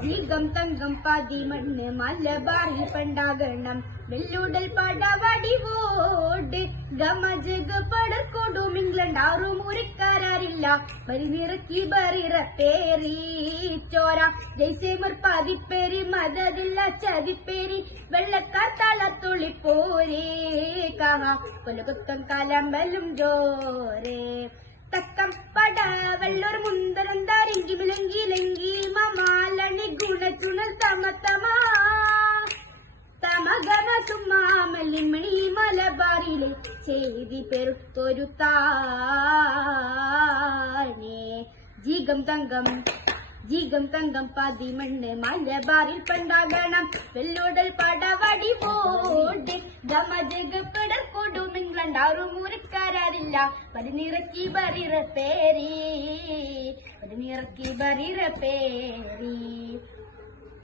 ജീകം തങ്കം പതിമണ്ണ് മലബാറിൽ പണ്ടാകണം വെല്ലുടൽ പടവടിവോട് ഗമജഗ പടർക്കൊടും ഇംഗ്ലണ്ട് ആറും മുറിക്കാരില്ല പരിനിറക്കി ബറിറ പേരി ചോര ജയ്സേമർ പതിപ്പേരി മതതില്ല ചതിപ്പേരി വെള്ളക്കാർ തളത്തുള്ളി പോരേ കാഹ കൊലകുത്തം കലമ്പലും ജോരേ തക്കം പട വെള്ളൂർ മുന്തരം താരിങ്കി മിലങ്കി ലങ്കി മമാലണി ഗുണചുണൽ തമതമാ തമഗമ സുമാമലിമണി മലബാറിലെ ചെയ്തി പെരുത്തൊരു താനേ ജീകം തങ്കം പതിമണ്ണ് മലബാറിൽ പണ്ടാകണം വെല്ലുടൽ പടവടി പോട് ഗമജഗ പിടർക്കൊടും ഇംഗ്ലണ്ട് ആറും മുറിക്കാരില്ല പടിനിറക്കി ബറിറ പേരി